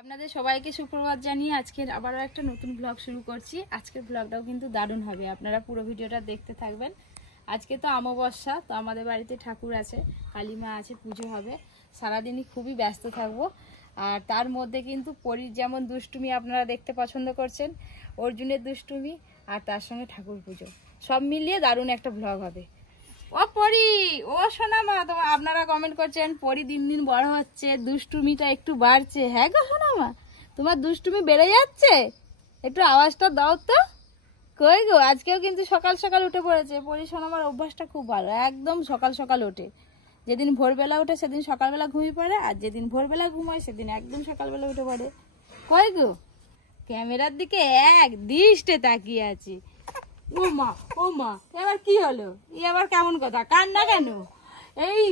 আপনাদের সবাইকে সুপ্রভাত জানিয়ে আজকের আবারও একটা নতুন ব্লগ শুরু করছি। আজকের ব্লগটাও কিন্তু দারুণ হবে, আপনারা পুরো ভিডিওটা দেখতে থাকবেন। আজকে তো অমাবস্যা, তো আমাদের বাড়িতে ঠাকুর আছে, কালীমা আছে, পুজো হবে। সারাদিনই খুবই ব্যস্ত থাকবো। আর তার মধ্যে কিন্তু পরীর যেমন দুষ্টুমি আপনারা দেখতে পছন্দ করছেন, অর্জুনের দুষ্টুমি আর তার সঙ্গে ঠাকুর পুজো সব মিলিয়ে দারুণ একটা ব্লগ হবে। ও পরি, ও সোনা মা, তোমার আপনারা কমেন্ট করছেন পরি দিন দিন বড় হচ্ছে, দুষ্টুমিটা একটু বাড়ছে। হ্যাঁ গো সোনা মা, তোমার দুষ্টুমি বেড়ে যাচ্ছে, একটু আওয়াজটা দাও তো। কই গো, আজকেও কিন্তু সকাল সকাল উঠে পড়েছে। পরি সোনা মার অভ্যাসটা খুব ভালো, একদম সকাল সকাল ওঠে। যেদিন ভোরবেলা ওঠে সেদিন সকালবেলা ঘুমিয়ে পড়ে, আর যেদিন ভোরবেলা ঘুমায় সেদিন একদম সকালবেলা উঠে পড়ে। কই গো, ক্যামেরার দিকে এক দৃষ্টে তাকিয়ে আছি। ও মা, ও মা, এবার কি হলো? এবার কেমন কথা, কান্না কেন? এই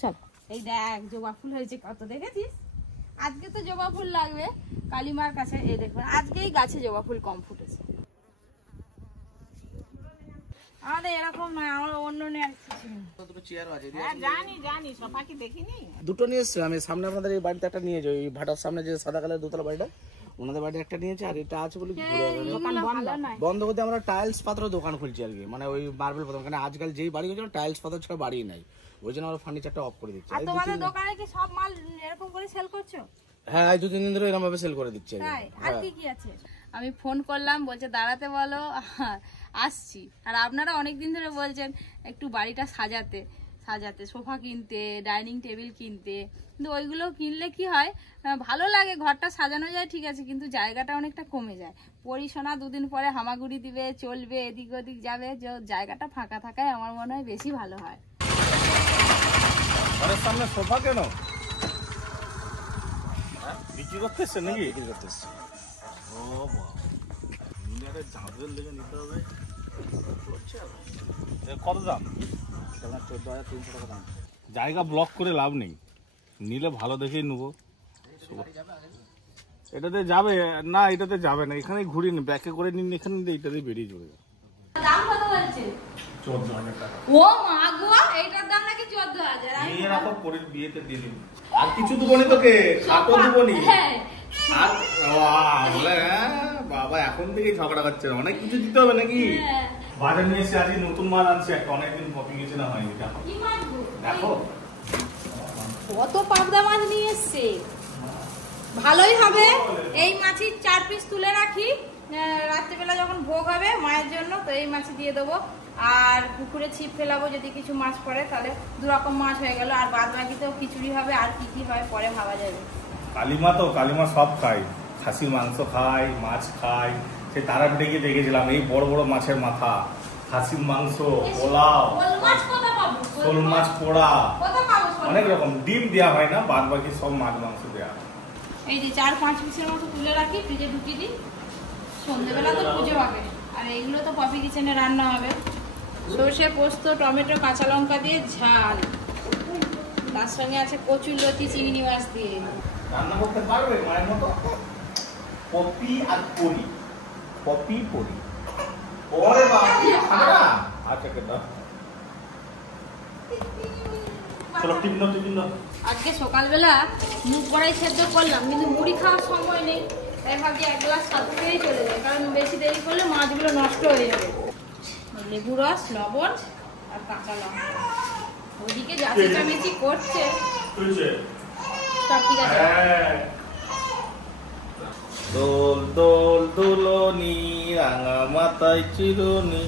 চল, এই দেখ জবা ফুল হয়েছে কত, দেখেছিস? আজকে তো জবা ফুল লাগবে কালীমার কাছে। এই দেখবেন আজকেই গাছে জবা ফুল কম ফুটেছে। আমাদের এরকম নয়, আমরা অন্য দুটো নিয়ে এসছি আমি। সামনে আপনাদের এই বাড়িতে একটা নিয়েছে, ওই ভাটার সামনে যে সাদা কালার দোতলা বাড়িটা, ওনাদের বাড়িতে একটা নিয়েছে। আর এটা আছে বলে বন্ধ করতে আমরা টাইলস পাথরের দোকান খুলছি আর কি, মানে ওই মার্বেল পাথর। মানে আজকাল যেই বাড়ি হচ্ছে টাইলস পাথর ছাড়া বাড়ি নাই, ওই জন্য আমরা ফার্নিচারটা অফ করে দিচ্ছি। আর তোমাদের দোকানে কি সব মাল এরকম করে সেল করছো? হ্যাঁ, এই 2-3 দিন ধরে এরকম ভাবে সেল করে দিচ্ছি। আর কি কি আছে? আমি ফোন করলাম, বলছে দাঁড়াতে বলো, আসছি। আর আপনারা অনেকদিন ধরে বলছেন একটু বাড়িটা সাজাতে সাজাতে, সোফা কিনতে, ডাইনিং টেবিল কিনতে। কিন্তু ওইগুলো কিনলে কি হয়, ভালো লাগে, ঘরটা সাজানো যায় ঠিক আছে, কিন্তু জায়গাটা অনেকটা কমে যায়। পরিশোনা দুদিন পরে হামাগুড়ি দিবে, চলবে, এদিক ওদিক যাবে, জায়গাটা ফাঁকা থাকায় আমার মনে হয় বেশি ভালো হয়। ঘরের সামনে সোফা কেন বিক্রি করতেছে নাকি? বিক্রি করতেছে। ও বাবা, ঝাঁপের লেগে নিতে হবে। কত দাম? 14,300 টাকা দাম। জায়গা ব্লক করে লাভ নেই, নিলে ভালো দেখেই নেবো। এটাতে যাবে না, এটাতে যাবে না, এখানে ঘুরিয়ে নিন, ব্যাকে করে নিন, এখানে এইটাতে বেরিয়ে যাবে। দাম কত বলছে? 14,000 টাকা। ও মা গো, এইটার দাম নাকি 14,000? নিয়ে রাখো, পরের বিয়েতে দিয়ে দিন। আর কিছু দেবো নি তোকে, কাকও দেবো নি। আর বলে বাবা এখন থেকেই ঝগড়া করছে, অনেক কিছু দিতে হবে নাকি? বাজার নিয়ে এসে আজকে নতুন মাল আনছে একটা, অনেকদিন কপি গেছে না হয়নি। দেখো কত পাবদা মাছ নিয়ে এসছে, ভালোই হবে। এই মাছই 4 পিস তুলে রাখি, রাত্রিবেলা যখন ভোগ হবে মায়ের জন্য, তো এই মাছই দিয়ে দেবো। আর পুকুরে ছিপ ফেলাবো, যদি কিছু মাছ পড়ে তাহলে 2 রকম মাছ হয়ে গেল। আর বাদ বাকিতেও খিচুড়ি হবে, আর কি কি হয় পরে ভাবা যাবে। কালিমা তো কালিমা সব খায়, খাসির মাংস খায়, মাছ খায়। সে তারাপীঠে গিয়ে দেখেছিলাম এই বড় বড় মাছের মাথা, খাসির মাংস, পোলাও, শোল মাছ পোড়া, অনেক রকম। ডিম দেওয়া হয় না, বাদ বাকি সব মাছ মাংস দেওয়া। এই যে 4-5 পিসের মতো তুলে রাখি, ফ্রিজে ঢুকিয়ে দিই, সন্ধ্যেবেলা তো পুজো হবে। আর এইগুলো তো পপি কিচেনে রান্না হবে। সর্ষে, পোস্ত, টমেটো, কাঁচা লঙ্কা দিয়ে ঝাল, তার সঙ্গে আছে কচুর লতি চিংড়ি মাছ দিয়ে। রান্না করতে পারবে মায়ের মতো? পপি আর পরি, পপি পরি। ওরে বাবা, আচ্ছা কেন চলো টিফিন দাও, টিফিন দাও। আজকে সকালবেলা মুগ কড়াই সেদ্ধ করলাম, কিন্তু মুড়ি খাওয়ার সময় নেই, তাই ভাবছি 1 গ্লাস সাথে খেয়েই চলে যায়, কারণ বেশি দেরি করলে মাছগুলো নষ্ট হয়ে যাবে। লেবু রস, লবণ আর কাঁচা লঙ্কা। ওদিকে যা চেঁচামেচি করছে সব ঠিক আছে। দোল দোল দোলনি, রাঙা মাথায় চিরুনি,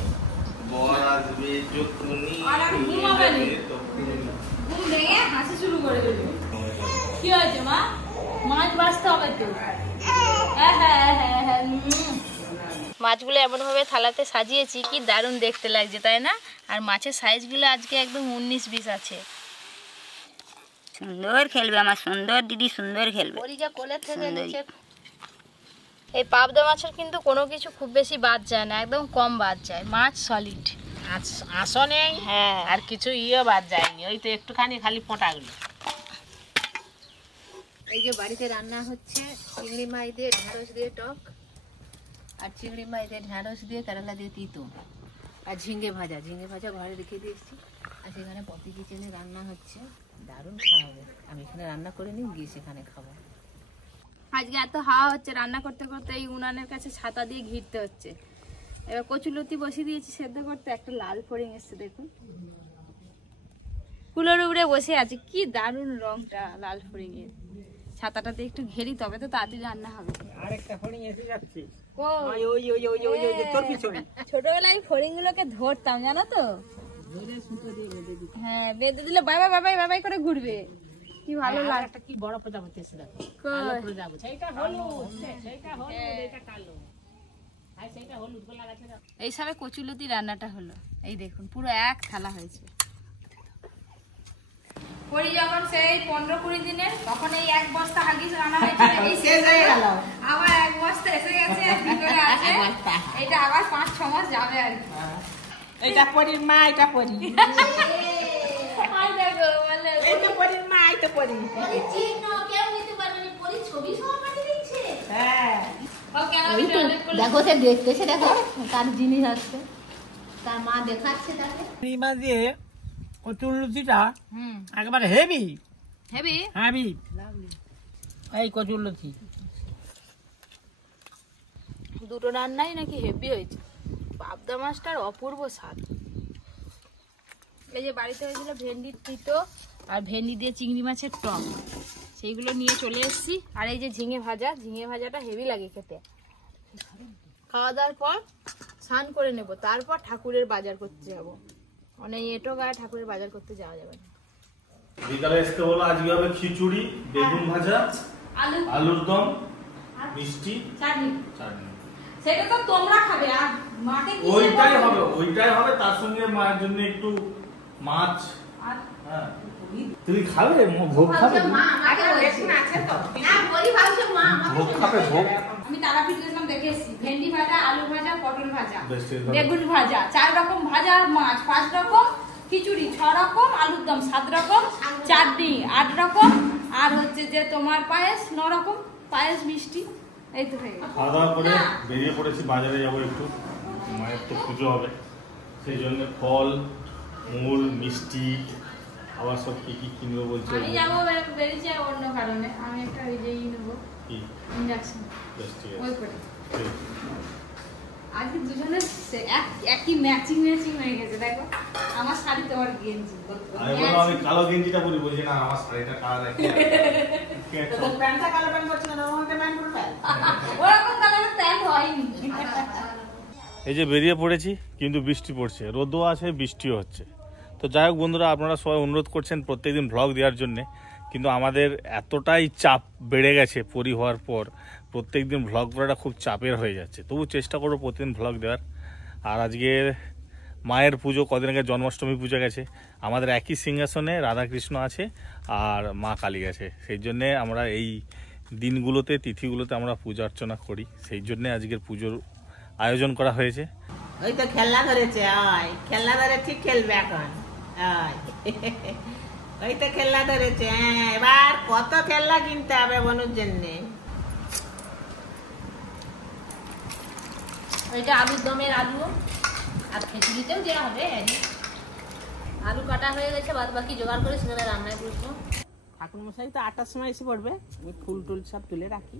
বর আসবে যখনি। ঘুম ভেঙে হাসি শুরু করে দেবে। কি হয়েছে মা? মাছ বাছতে হবে তো। হ্যাঁ হ্যাঁ হ্যাঁ হ্যাঁ। মাছগুলো এমনভাবে থালাতে সাজিয়েছি, কি দারুণ দেখতে লাগছে তাই না? আর মাছের সাইজগুলো আজকে একদম 19-20 আছে। সুন্দর খেলবে আমার সুন্দর দিদি, সুন্দর খেলবে। ওরিজা কোলের থেকে নিচে। এই পাবদা মাছের কিন্তু কোনো কিছু খুব বেশি বাদ যায় না, একদম কম বাদ যায়, মাছ সলিড। আসো নেই, হ্যাঁ, আর কিছু বাদ যায়নি, ওই তো একটুখানি খালি ফোঁটাগুলো। এই যে বাড়িতে রান্না হচ্ছে চিংড়ি মাছ দিয়ে ঢেঁড়স দিয়ে টক, আর চিংড়ি মাছ দিয়ে ঢেঁড়স দিয়ে কেরালা দিয়ে তিতো, আর ঝিঙে ভাজা ঘরে রেখে দিয়েছি। আর আর সেখানে পপি কিচেনে রান্না হচ্ছে, দারুণ খাওয়া হবে। আমি এখানে রান্না করে নিই, গিয়ে সেখানে খাবো। আজকে এত হাওয়া হচ্ছে, রান্না করতে করতে এই উনানের কাছে ছাতা দিয়ে ঘিরতে হচ্ছে। এবার কচুলতি বসিয়ে দিয়েছি সেদ্ধ করতে, একটা লাল ফড়িং এসছে দেখুন, কুলোর উপরে বসে আছে, কি দারুণ রংটা লাল ফড়িং এর। ছাতাটাতে একটু ঘেরি তবে তো তাড়াতাড়ি রান্না হবে। আরেকটা ফড়িং এসে যাচ্ছে। কই? ওই ওই ওই ওই ওই তোর পিছনে। ছোটবেলায় ফড়িং গুলোকে ধরতাম জানো তো, ধরে সুতো দিয়ে বেঁধে দিতে। হ্যাঁ বেঁধে দিলে বাই বাই বাই বাই করে ঘুরবে, কি ভালো লাগে। একটা কি বড় প্রজাপতি এসে দেখো, কই? প্রজাপতি। সেইটা হলুদ, সেইটা হলুদ, এটা কালো। আর সেইটা হলুদ গোলা গাছে। এই সবে কচুলতি রান্নাটা হলো, এই দেখুন পুরো এক থালা হয়েছে। পরি যখন সেই 15-20 দিনের, তখন এই এক বস্তা হাগিস রান্না হয়েছিল, এই শেষ হয়ে গেল, আবার এক বস্তা এসে গেছে, ভিতরে আছে, এটা আবার 5-6 মাস যাবে আর কি। এটা পরির মা, এটা পরি। আর দেখো বলে এটা পরির মা, এটা পরি। হ্যাঁ, ও কেন ওই তো ভিডিও করলে? দেখো, সে দেখতেছে, দেখো তার জিনিস আসছে, তার মা দেখাচ্ছে তাকে। পূর্ণিমা দিয়ে কচুরলতিটা হুম একেবারে হেভি হেবি। হেভি। এই কচুরলতি দুটো রান্নাই নাকি হেভি হয়েছে। পাবদা মাছটার অপূর্ব স্বাদ। এই যে বাড়িতে হয়েছিল ভেন্ডির তিতো আর ভেন্ডি দিয়ে চিংড়ি মাছের টক, সেইগুলো নিয়ে চলে এসেছি। আর এই যে ঝিঙে ভাজা, ঝিঙে ভাজাটা হেভি লাগে খেতে। খাওয়া দাওয়ার পর স্নান করে নেব, তারপর ঠাকুরের বাজার করতে যাব। অনেক এঁটো গায়ে ঠাকুরের বাজার করতে যাওয়া যাবে না। বিকালে আসতে হলো, আজকে হবে খিচুড়ি, বেগুন ভাজা, আলু আলুর দম, মিষ্টি, চাটনি, চাটনি। সেটা তো তোমরা খাবে, আর মাকে কি ওইটাই হবে। তার সঙ্গে মায়ের জন্য একটু মাছ। আর হ্যাঁ, তুমি খাবে? ভোগ খাবে? ভোগ খাবে? ভোগ আমি তারাপীঠ গেছিলাম, দেখে এসেছি ভেন্ডি ভাজা, আলু ভাজা, পটল ভাজা, বেশ, ঠিক আছে। বেগুন ভাজা, 4 রকম ভাজা, মাছ 5 রকম, খিচুড়ি 6 রকম, আলুর দম 7 রকম, চাটনি 8 রকম, আর হচ্ছে যে তোমার পায়েস 9 রকম, পায়েস মিষ্টি, এই তো হয়ে গেল। খাওয়া দাওয়া করে বেরিয়ে পড়েছি, বাজারে যাবো একটু, মায়ের তো পুজো হবে, সেই জন্য ফল, মূল, মিষ্টি, আবার সব কি কি কিনবো বলছে। আমি যাবো, বেরিয়েছি অন্য কারণে, আমি একটা ওই যে নেবো কি? ইন্ডাকশন, বেশ, ঠিক ওই আছে। করে ঠিক। আজকে দুজনের একই ম্যাচিং হয়ে গেছে। দেখো আমার শাড়ি তোমার গেঞ্জি, আমি বললাম আমি কালো গেঞ্জিটা পরি, বলছি না আমার শাড়িটা কালো নাকি। প্যান্টটা কালো প্যান্ট করছে না, ওখানে প্যান্ট পরবে। ওরকম কালারের প্যান্ট হয়নি। এই যে বেরিয়ে পড়েছি, কিন্তু বৃষ্টি পড়ছে, রোদও আছে, বৃষ্টিও হচ্ছে। তো যাই হোক বন্ধুরা, আপনারা সবাই অনুরোধ করছেন প্রত্যেকদিন ভ্লগ দেওয়ার জন্যে, কিন্তু আমাদের এতটাই চাপ বেড়ে গেছে পরি হওয়ার পর, প্রত্যেকদিন ভ্লগ করাটা খুব চাপের হয়ে যাচ্ছে। তবু চেষ্টা করবো প্রতিদিন ভ্লগ দেওয়ার। আর আজকের মায়ের পুজো, কদিন আগে জন্মাষ্টমী পুজো গেছে, আমাদের একই সিংহাসনে রাধাকৃষ্ণ আছে আর মা কালী আছে। সেই জন্যে আমরা এই দিনগুলোতে, তিথিগুলোতে আমরা পূজা অর্চনা করি, সেই জন্যে আজকের পুজোর আয়োজন করা হয়েছে। ওই তো খেলনা ধরেছে, আয় খেলনা ধরে ঠিক খেলবে এখন, আয়। ওই তো খেলনা ধরেছে, হ্যাঁ, এবার কত খেলনা কিনতে হবে বনুর জন্য। ওইটা আলুর দমের আলু, আর খিচুড়িতেও দেওয়া হবে। আলু কাটা হয়ে গেছে, বাদ বাকি জোগাড় করে সেখানে রান্নায় বসবো। ঠাকুর মশাই তো 8টার সময় এসে পড়বে, আমি ফুল টুল সব তুলে রাখি।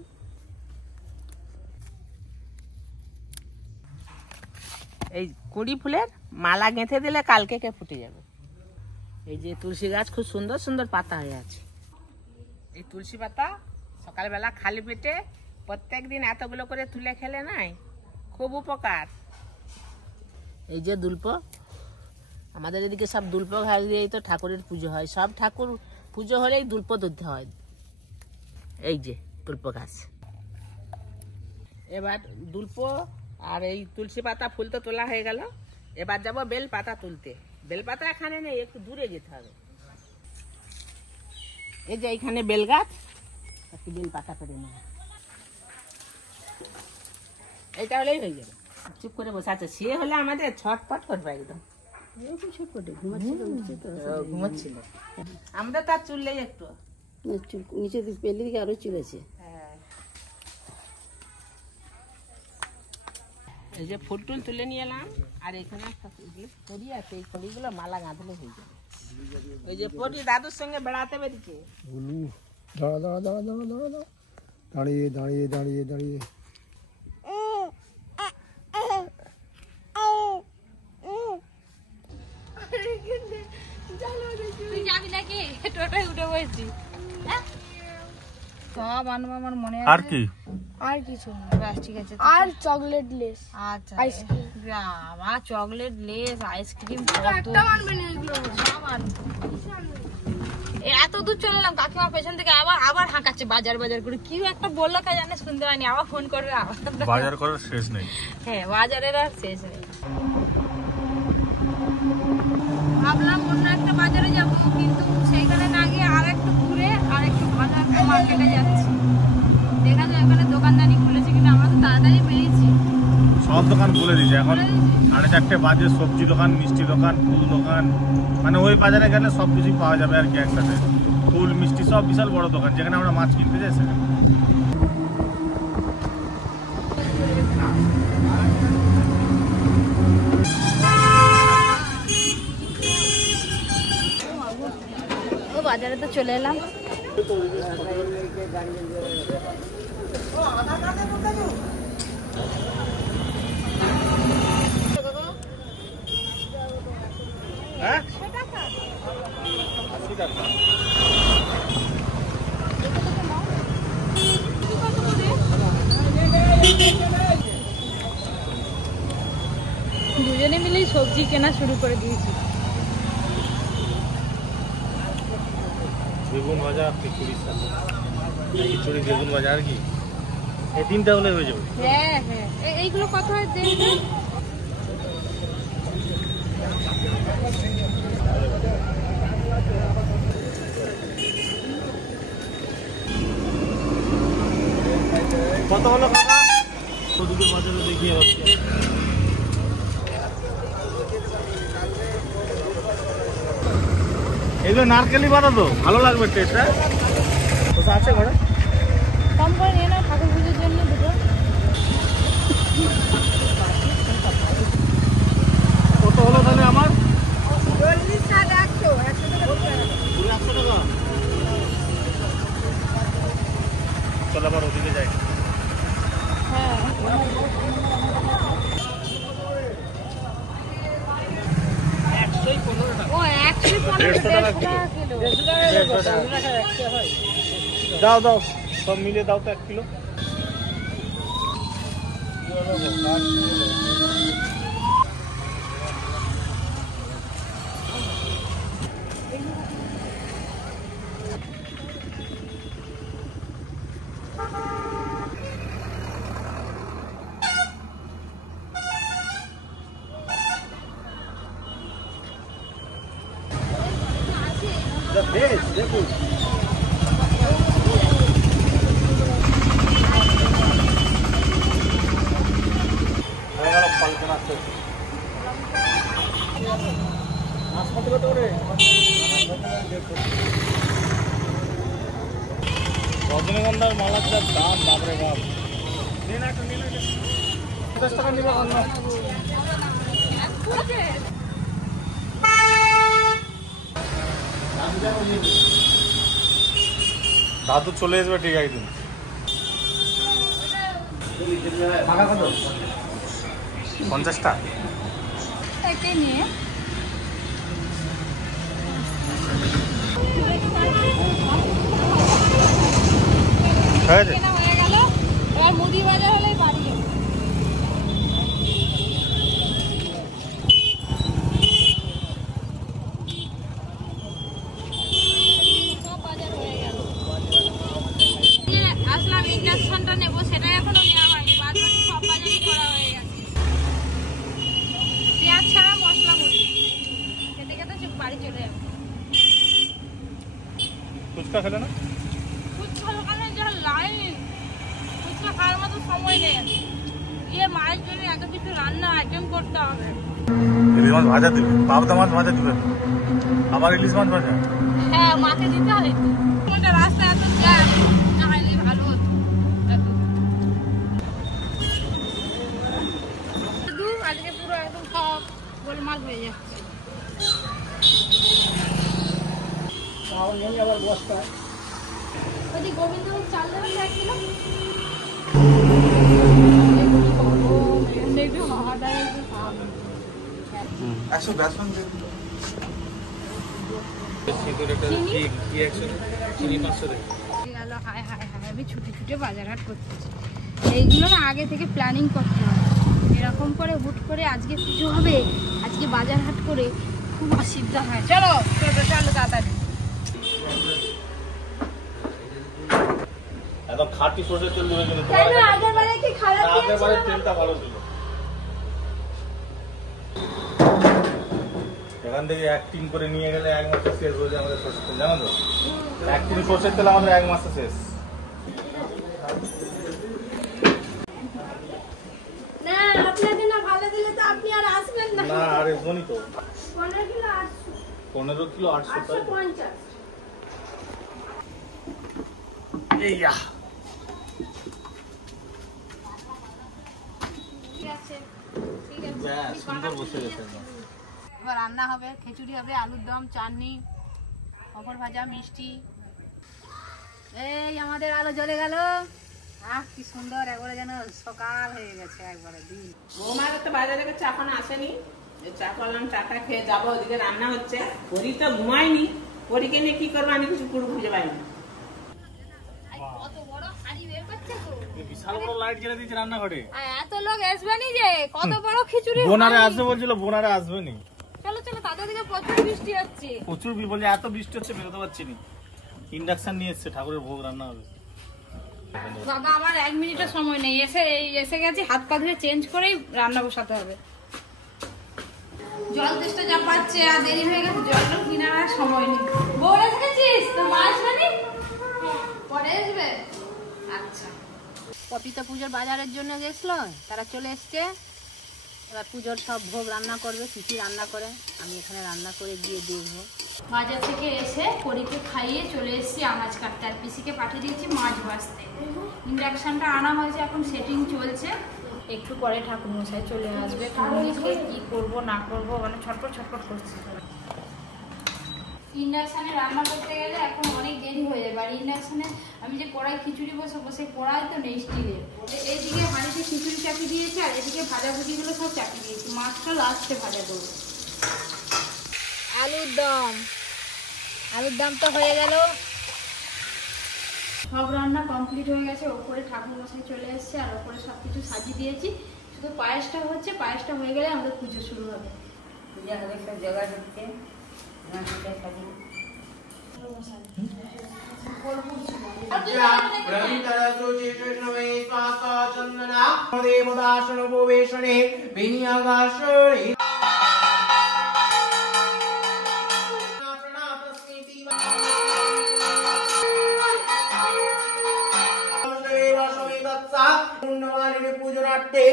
এই কুড়ি ফুলের মালা গেঁথে দিলে কালকে কে ফুটে যাবে। এই যে তুলসী গাছ খুব সুন্দর সুন্দর পাতা হয়ে আছে। এই তুলসী পাতা সকালবেলা খালি পেটে প্রত্যেকদিন এতগুলো করে তুলে খেলে নাই, খুব উপকার। এই যে দুল্প, আমাদের এদিকে সব দুল্প ঘাস দিয়েই তো ঠাকুরের পুজো হয়। সব ঠাকুর পুজো হলেই দুল্প ধরতে হয়। এই যে দুল্প গাছ। এবার দুল্প আর এই তুলসী পাতা ফুল তো তোলা হয়ে গেল, এবার যাবো বেল পাতা তুলতে। বেল পাতা এখানে নেই, একটু দূরে যেতে হবে। এই যে এইখানে বেল গাছ, একটু বেল পাতা করে নেব। এটা হলেই হয়ে যাবে। চুপ করে বসে আছে, সে হলে আমাদের ছটপট করবে একদম। ঘুমাচ্ছিল, আমাদের তার চুললেই একটু নিচে পেলে দিকে আরো চুল আছে। এই যে ফুল টুল তুলে নিয়ে এলাম, আর এখানে একটা কড়ি আছে, এই কড়িগুলো মালা গাঁথলে হয়ে যাবে। ওই যে পটি দাদুর সঙ্গে বেড়াতে বেরিয়েছে। বলু দাঁড়া দাঁড়া দাঁড়া দাঁড়া দাঁড়া দাঁড়া দাঁড়িয়ে দাঁড়িয়ে দাঁড়িয়ে দাঁড়িয়ে তুই যাবি নাকি? টোটোয় উঠে বসছি। সব আনবো আমার মনে আছে। আর কি? আর কিছু না, ব্যাস ঠিক আছে। আর চকলেট লেস আচ্ছা আইসক্রিম বাবা, চকলেট লেস আইসক্রিম একটা মানবে না এগুলো এত দূর চলে এলাম, কাকিমা পেছন থেকে আবার হাঁকাচ্ছে বাজার বাজার করে। কি একটা বললো কে জানে, শুনতে পাইনি। আবার ফোন করবে আবার। বাজার করার শেষ নেই। হ্যাঁ, বাজারের আর শেষ নেই। ভাবলাম অন্য একটা বাজারে যাবো, কিন্তু সেইখানে না গিয়ে আর একটু ঘুরে আর একটু ভালো একটা মার্কেটে যাচ্ছি। দেখা যায় এখানে দোকানদানি খুলেছে, কিন্তু আমরা তো তাড়াতাড়ি পেয়েছি। সব দোকান খুলে দিয়েছে এখন। 4:30 বাজে। সবজি দোকান, মিষ্টি দোকান, ফুল দোকান, মানে ওই বাজারে গেলে সব কিছুই পাওয়া যাবে আর কি একসাথে। ফুল, মিষ্টি সব বিশাল বড় দোকান, যেখানে আমরা মাছ কিনতে যাই সেখানে। ও বাজারে তো চলে এলাম। হ্যাঁ 80 টাকা। দুজনে মিলেই সবজি কেনা শুরু করে দিয়েছি। বেগুন ভাজা, খিচুড়ির সাথে খিচুড়ি, বেগুন ভাজা আর কি, এই 3টা হলে হয়ে যাবে। হ্যাঁ হ্যাঁ, এইগুলো কত হয় দেখবে? কত হলো কাকা? দুটো বাজারে দেখিয়ে হচ্ছে। এগুলো নারকেলি বানা তো ভালো লাগবে টেস্টটা। কোথা আছে ঘরে? কম করে নিয়ে নাও ঠাকুর পুজোর জন্য দুটো। কত হলো তাহলে আমার? 40 টাকা 100 পুরো 100 টাকা। চল আবার ওদিকে যাই। হ্যাঁ, ও 115 টাকা কিলো। দাও দাও, সব মিলে দাও তো 1 কিলো। দেখুন রজনীগন্ধার মালার যা দাম, বাপরে বাপ। 50 টাকা নিবে অন্য। দাদু চলে আসবে ঠিক একদিন। 50টা এটাই নিয়ে হয়েছে। কেনা হয়ে গেল। এবার মুদি বাজার হলেই বাড়ি যাবো। সব বাজার হয়ে গেল। আসলাম ইন্ডাকশনটা নেবো, সেটাই এখনো নেওয়া হয়নি। বাদ বাকি সব বাজারই করা হয়ে গেছে। পেঁয়াজ ছাড়া মশলা মুড়ি খেতে খেতে চুপ বাড়ি চলে যাবো। ফুচকা খেলে না? ফুচকা দোকানে যা লাইন, ফুচকা খাওয়ার মতো সময় নেই। মায়ের জন্য এত কিছু রান্না আইটেম করতে হবে। ইলিশ মাছ ভাজা দিবে, পাবদা মাছ ভাজা দিবে, আবার ইলিশ মাছ ভাজা। হ্যাঁ, মাকে দিতে হবে তো। রাস্তা এত জ্যাম, না হলে ভালো হতো। আজকে পুরো একদম সব গোলমাল হয়ে যাচ্ছে। যদি গোবিন্দভোগ চাল দেবেন 1 কিলো। একটু হাওয়া দেয় একটু খাওয়াবেন। 100 বেসন দিয়ে দিন। আমি ছুটে ছুটে বাজার হাট করতেছি। এইগুলো না আগে থেকে প্ল্যানিং করতে হবে। এরকম করে হুট করে আজকে পুজো হবে, আজকে বাজার হাট করে খুব অসুবিধা হয়। চলো চলো তাড়াতাড়ি। একদম খাঁটি সরষের তেল দেবে কিন্তু কেন আগের বারে কি খারাপ দিয়েছিল? আগের বারে তেলটা ভালো ছিল। এখান থেকে 1 টিন করে নিয়ে গেলে 1 মাসে শেষ হয়ে যায় আমাদের সরষের তেল, জানো তো? 1 টিন সরষের তেল আমাদের 1 মাসে শেষ। না আপনাকে না ভালো দিলে তো আপনি আর আসবেন না। না আরে বনি তো 15 কিলো 800। 15 কিলো 800 টাকা। 850। এইয়া ঠিক আছে ঠিক আছে। ব্যাস সুন্দর বসে গেছে। এবার রান্না হবে, খিচুড়ি হবে, আলুর দম, চাটনি, পাঁপড় ভাজা, মিষ্টি। এই আমাদের আলো জ্বলে গেল। কি সুন্দর, একবারে যেন সকাল হয়ে গেছে, একবারে দিন। বৌমার তো বাজারে গেছে, এখন আসেনি। চা করলাম, চাটা খেয়ে যাবো, ওদিকে রান্না হচ্ছে। পরি তো ঘুমায়নি, পরীকে নিয়ে কি করবো আমি কিছু পুরো খুঁজে পাইনি। কত বড় হাড়ি বের করছে তো। বিশাল বড় লাইট জ্বালিয়ে দিয়েছে রান্নাঘরে। এত লোক আসবেনি যে কত বড় খিচুড়ি। বোনারে আসবে বলছিল, বোনারে আসবে নি। চলো চলো তাদের দিকে প্রচুর বৃষ্টি হচ্ছে। প্রচুর বলছে এত বৃষ্টি হচ্ছে বেরোতে পারছি না। ইন্ডাকশন নিয়ে এসছে, ঠাকুরের ভোগ রান্না হবে। দাদা আমার 1 মিনিটের সময় নেই, এসে গেছি, হাত পা ধুয়ে চেঞ্জ করেই রান্না বসাতে হবে। জল তেষ্টা যা পাচ্ছে আর দেরি হয়ে গেছে, জলটা কিনার আর সময় নেই। বউরা থেকেছিস তো মা আসবে নি? পরে আসবে। আচ্ছা পপি তো পুজোর বাজারের জন্য গেছিল, তারা চলে এসছে। এবার পুজোর সব ভোগ রান্না করবে, কি রান্না করে আমি এখানে রান্না করে দিয়ে দেখবো। বাজার থেকে এসে পরীকে খাইয়ে চলে এসেছি আনাজ কাটতে, আর পিসিকে পাঠিয়ে দিয়েছি মাছ ভাজতে। ইন্ডাকশনটা আনা হয়েছে, এখন সেটিং চলছে। একটু পরে ঠাকুরমশাই চলে আসবে, কোন দিকে কি করব না করব মানে ছটপট ছটপট করছে। ইন্ডাকশানে রান্না করতে গেলে এখন অনেক দেরি হয়ে যাবে, আর ইন্ডাকশানে আমি যে কড়াই খিচুড়ি বসাবো সেই কড়াই তো নেই স্টিলের। এইদিকে হাঁড়িতে খিচুড়ি চাপি দিয়েছি, আর এদিকে ভাজাভুজিগুলো সব চাপি দিয়েছি, মাছটা লাস্টে ভাজা করবো। আলুর দম তো হয়ে গেল, সব রান্না কমপ্লিট হয়ে গেছে। ওপরে ঠাকুর মশাই চলে এসেছে, আর ওপরে সবকিছু সাজিয়ে দিয়েছি, শুধু পায়েসটা হচ্ছে। পায়েসটা হয়ে গেলে আমাদের পুজো শুরু হবে। পূজা হবে, সব জোগাড় হচ্ছে। পূজনার্থে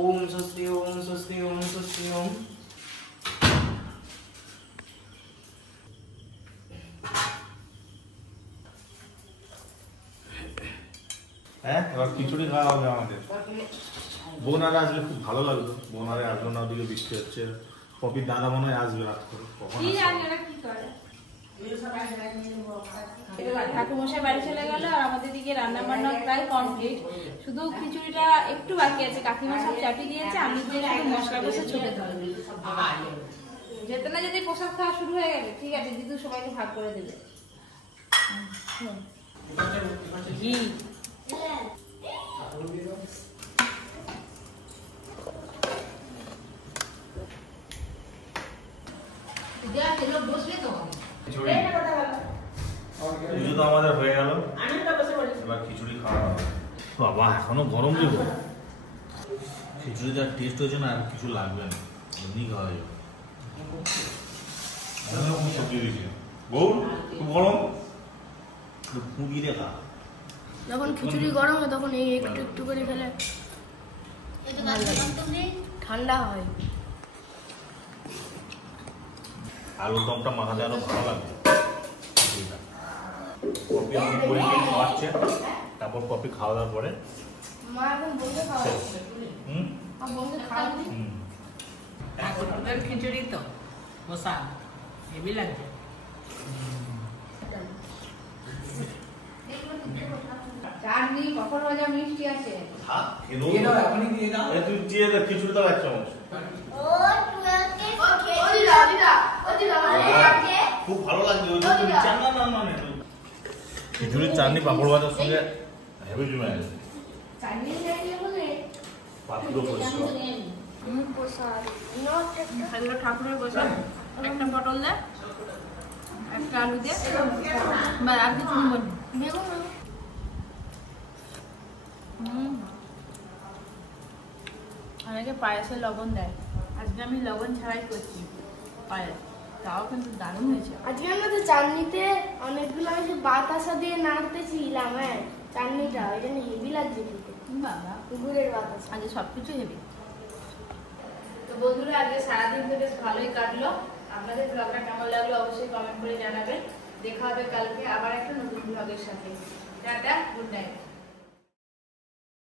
ओम स्वस्ति ओम स्वस्ति ओम स्वस्ति ओम। হ্যাঁ এবার খিচুড়ি খাওয়া হবে আমাদের। বোনারে আসলে খুব ভালো লাগলো, বোনারে আসলো না, ওদিকে বৃষ্টি হচ্ছে। পপির দাদা মনে হয় আসবে রাত করে, কখন কি জানি ওরা কি করে। ঠাকুরমশাই বাড়ি চলে গেল, আর আমাদের দিকে রান্না বান্না প্রায় কমপ্লিট, শুধু খিচুড়িটা একটু বাকি আছে। কাকিমা সব চাপিয়ে দিয়েছে, আমি দিয়ে শুধু মশলা কষে ছুটে দেবো। যেতে না যদি প্রসাদ খাওয়া শুরু হয়ে গেছে, ঠিক আছে দিদু সবাইকে ভাগ করে দেবে। ঘি পুজো তো আমাদের হয়ে গেল, এবার খিচুড়ি খাওয়া হবে। বাবা এখনো গরম দিব, খিচুড়ি যা টেস্ট হয়েছে না আর কিছু লাগবে না, এমনি খাওয়া যাবে। সবজি দিয়েছি বউ, খুব গরম, ফুঁকি দিয়ে খা। যখন খিচুড়ি গরম হয় তখন এই একটু একটু করে খেলে ঠান্ডা হয়। আলুর দমটা মাখাতে আরো ভালো লাগবে। কপি আমি পরীকে খাওয়াচ্ছে, তারপর কফি খাওয়া দাওয়ার পরে মা এখন বসে খাওয়া হুম আর বসে খাওয়াবি হুম ঠাকুরের খিচুড়ি তো বসা হেভি লাগছে। চাটনি পাঁপড় ভাজা মিষ্টি আছে। তুই দিয়ে দে খিচুড়ি দাও এক চামচ। খুব ভালো লাগছে ওই যে না খিচুড়ির চাটনি পাঁপড় ভাজার সঙ্গে হেভি জমে আছে। পাত্র পরিষ্কার ঠাকুরের বসে একটা পটল দে, একটা আলু দে, আর কিছু অনেকে পায়েসে লবণ দেয়, আজকে আমি লবণ ছাড়াই করছি পায়েস, তাও কিন্তু দারুণ হয়েছে। আজকে আমরা তো চাটনিতে অনেকগুলো আমি বাতাসা দিয়ে নাড়তেছিলাম, হ্যাঁ চাটনিটা ওই জন্য হেভি লাগছে খেতে। বাবা গুড়ের বাতাসা আজকে সবকিছু হেবি। তো বন্ধুরা আজকে সারাদিন তো বেশ ভালোই কাটলো। আপনাদের ব্লগটা কেমন লাগলো অবশ্যই কমেন্ট করে জানাবেন। দেখা হবে কালকে আবার একটা নতুন ব্লগের সাথে। Tata, good night.